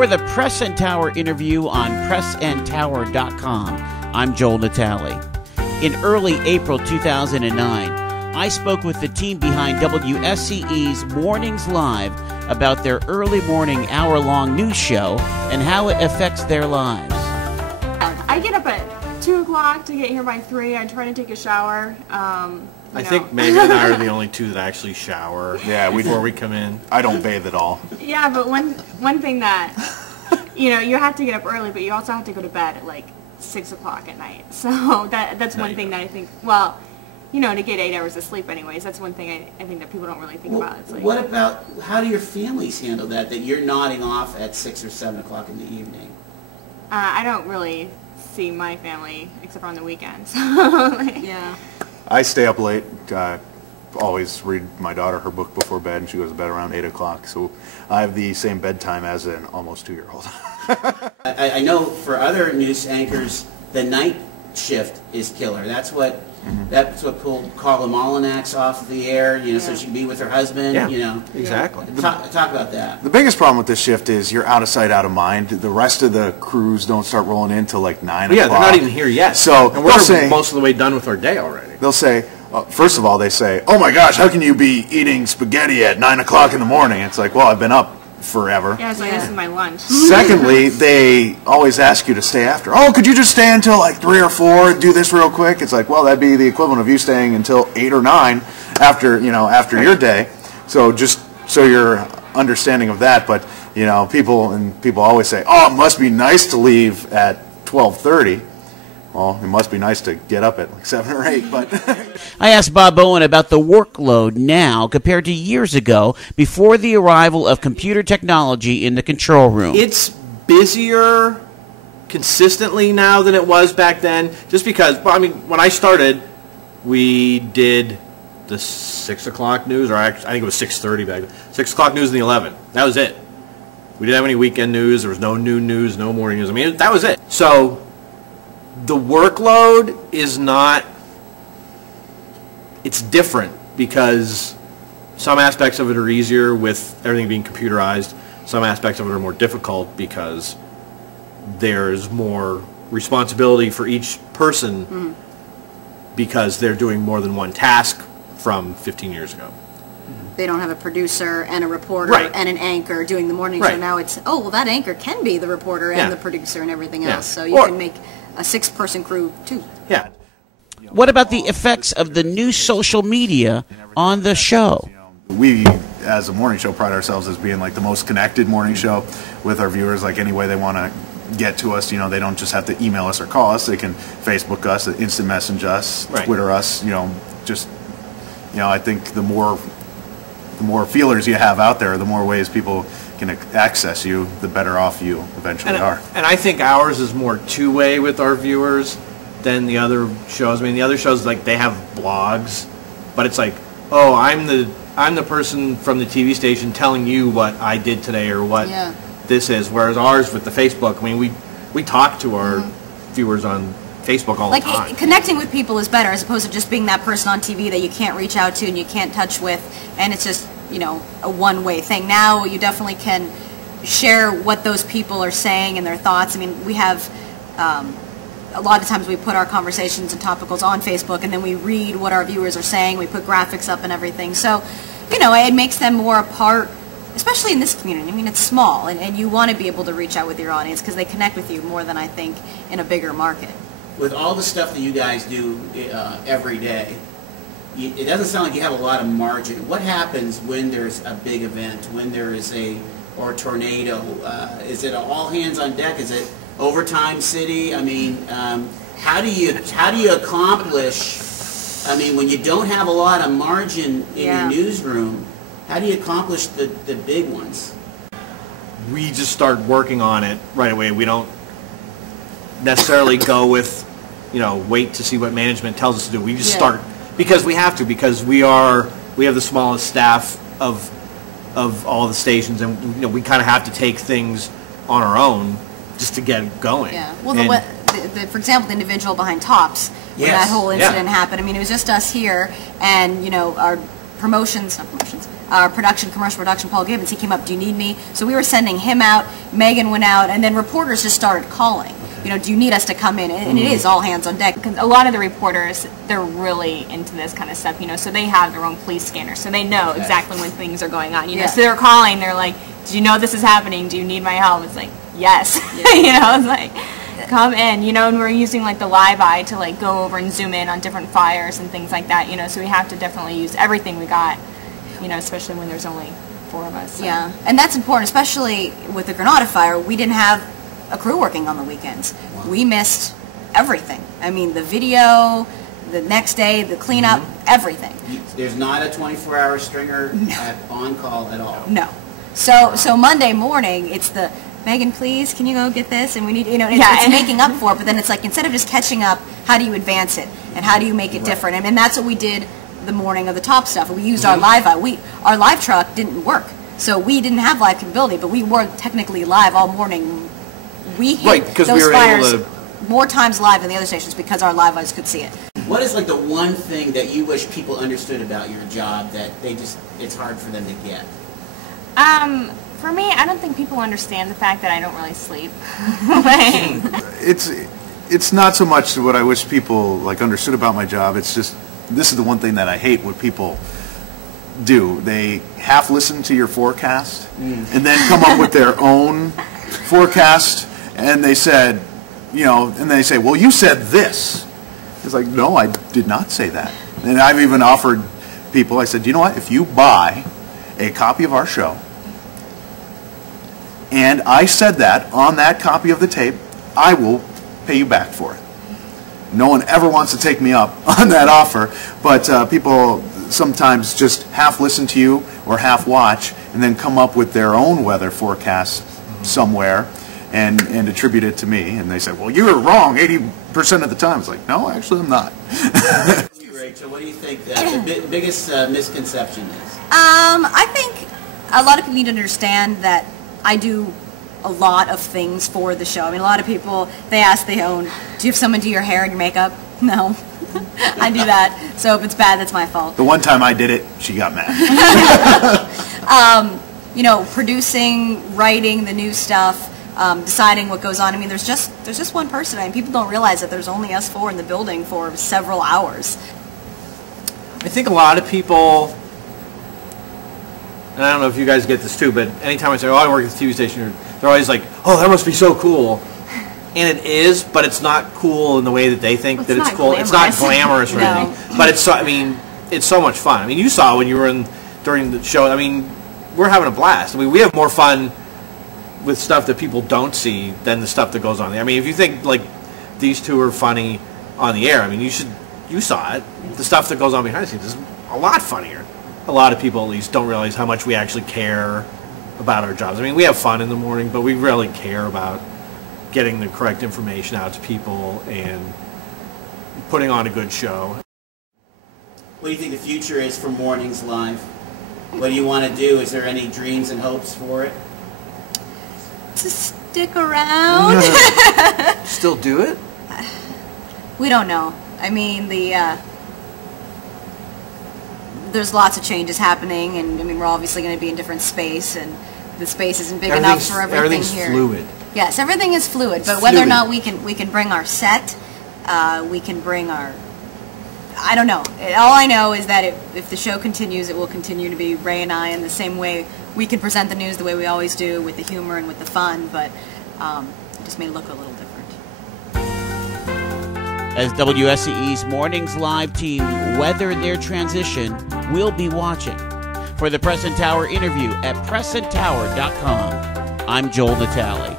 For the Press and Tower interview on pressandtower.com, I'm Joel Natale. In early April 2009, I spoke with the team behind WSEE's Mornings Live about their early morning hour-long news show and how it affects their lives. I get up at 2 o'clock to get here by 3. I try to take a shower. I think Megan and I are the only two that actually shower before we come in. I don't bathe at all. Yeah, but one thing that, you have to get up early, but you also have to go to bed at like 6 o'clock at night. So that's one thing that I think, well, to get 8 hours of sleep anyways, that's one thing I think that people don't really think about. It's like, what about, how do your families handle that you're nodding off at 6 or 7 o'clock in the evening? I don't really see my family except on the weekends. Yeah. I stay up late. Always read my daughter her book before bed, and she goes to bed around 8 o'clock. So I have the same bedtime as an almost 2-year-old. I know for other news anchors, the night shift is killer. That's what pulled Carla Molinax off the air, so she can be with her husband. Exactly. Talk about that. The biggest problem with this shift is you're out of sight, out of mind. The rest of the crews don't start rolling in till like 9 o'clock. Yeah, they're not even here yet. So and we're most of the way done with our day already. They'll say, first of all, they say, "Oh my gosh, how can you be eating spaghetti at 9 o'clock in the morning?" It's like, well, I've been up forever. Yeah, it's like this is my lunch. Secondly, they always ask you to stay after. Oh, could you just stay until like 3 or 4 and do this real quick? It's like, well, that'd be the equivalent of you staying until 8 or 9 after your day. So just so you're understanding of that. But people always say, oh, it must be nice to leave at 12:30. Well, it must be nice to get up at like 7 or 8, but... I asked Bob Bohen about the workload now compared to years ago before the arrival of computer technology in the control room. It's busier consistently now than it was back then, just because, when I started, we did the 6 o'clock news, or I think it was 6:30 back then. 6 o'clock news in the 11. That was it. We didn't have any weekend news. There was no noon news, no morning news. That was it. So... the workload is not, it's different because some aspects of it are easier with everything being computerized. Some aspects of it are more difficult because there's more responsibility for each person because they're doing more than one task from 15 years ago. They don't have a producer and a reporter and an anchor doing the morning show. Now it's, oh, well, that anchor can be the reporter and the producer and everything else. So you can make a 6-person crew, too. Yeah. What about the effects of the new social media on the show? We, as a morning show, pride ourselves as being like the most connected morning show with our viewers, like any way they want to get to us. They don't just have to email us or call us. They can Facebook us, instant message us, Twitter us, I think the more feelers you have out there, the more ways people can access you, the better off you eventually are. And I think ours is more two-way with our viewers than the other shows. The other shows, like, they have blogs, but it's like, oh, I'm the person from the TV station telling you what I did today or what this is. Whereas ours with the Facebook, we talk to our viewers on Facebook all the time. Connecting with people is better as opposed to just being that person on TV that you can't reach out to and you can't touch with, and it's just a one-way thing. Now you definitely can share what those people are saying and their thoughts. We have a lot of times we put our conversations and topicals on Facebook, and then we read what our viewers are saying. We put graphics up and everything. So, it makes them more a part, especially in this community. It's small, and you want to be able to reach out with your audience because they connect with you more than I think in a bigger market. With all the stuff that you guys do every day, it doesn't sound like you have a lot of margin. What happens when there's a big event, when there is or a tornado? Is it all hands on deck? Is it overtime city? How do you accomplish, when you don't have a lot of margin in your newsroom, how do you accomplish the big ones? We just start working on it right away. We don't necessarily go with, wait to see what management tells us to do. We just start. Because we have to, because we have the smallest staff of all the stations, and we kind of have to take things on our own just to get going. Yeah. Well, for example, the individual behind Tops, when that whole incident happened. It was just us here, and our our commercial production, Paul Gibbons, he came up, do you need me? So we were sending him out, Megan went out, and then reporters just started calling. You know, do you need us to come in? And it is all hands on deck. Because a lot of the reporters, they're really into this kind of stuff, you know, so they have their own police scanner, so they know exactly when things are going on, you know, so they're calling, they're like, do you know this is happening? Do you need my help? It's like, yes, you know, it's like, come in, you know, and we're using like the live eye to like go over and zoom in on different fires and things like that, you know, so we have to definitely use everything we got, you know, especially when there's only 4 of us. So. Yeah, and that's important, especially with the Granada fire. We didn't have a crew working on the weekends. We missed everything. I mean, the video, the next day, the cleanup, everything. There's not a 24-hour stringer on call at all. No. So Monday morning, it's the, Megan, please, can you go get this? And we need, you know, it's making up for it, but then it's like, instead of just catching up, how do you advance it? And how do you make it different? And that's what we did the morning of the top stuff. We used our live eye. Our live truck didn't work. So we didn't have live capability, but we were technically live all morning. We hit those fires more times live than the other stations because our live eyes could see it. What is like the one thing that you wish people understood about your job that it's hard for them to get? For me, I don't think people understand the fact that I don't really sleep. It's not so much what I wish people like understood about my job. It's just, this is the one thing that I hate what people do. They half listen to your forecast and then come up with their own forecast, and they said, you know, and they say, well, you said this. It's like, no, I did not say that. And I've even offered people, I said, you know what, if you buy a copy of our show, and I said that on that copy of the tape, I will pay you back for it. No one ever wants to take me up on that offer, but people sometimes just half listen to you or half watch and then come up with their own weather forecast somewhere and attribute it to me. And they say, well, you were wrong 80% of the time. It's like, no, actually I'm not. Rachel, what do you think the biggest misconception is? I think a lot of people need to understand that I do a lot of things for the show. I mean, a lot of people, they ask, do you have someone do your hair and your makeup? No. I do that. So if it's bad, that's my fault. The one time I did it, she got mad. You know, producing, writing the new stuff, deciding what goes on. I mean, there's just one person. I mean, people don't realize that there's only us 4 in the building for several hours. I think a lot of people, and I don't know if you guys get this too, but anytime I say, oh, I work at the TV station, they're always like, oh, that must be so cool. And it is, but it's not cool in the way that they think that it's cool. It's not glamorous or anything. But it's, I mean, it's so much fun. I mean, you saw when you were during the show, I mean, we're having a blast. I mean, we have more fun with stuff that people don't see than the stuff that goes on there. I mean, if you think, like, these two are funny on the air, I mean, you saw it. The stuff that goes on behind the scenes is a lot funnier. A lot of people, at least, don't realize how much we actually care about our jobs. I mean, we have fun in the morning, but we really care about getting the correct information out to people and putting on a good show. What do you think the future is for Mornings Live? What do you want to do? Is there any dreams and hopes for it? To stick around. Still do it? We don't know. I mean, there's lots of changes happening, and I mean, we're obviously going to be in different space, and the space isn't big enough for everything here. Everything's fluid. Yes, everything is fluid, but whether or not we can bring our set, we can bring our, I don't know. All I know is that if the show continues, it will continue to be Ray and I in the same way. We can present the news the way we always do, with the humor and with the fun, but it just may look a little different. As WSEE's Mornings Live team weather their transition, we'll be watching. For the Press and Tower interview at pressandtower.com, I'm Joel Natale.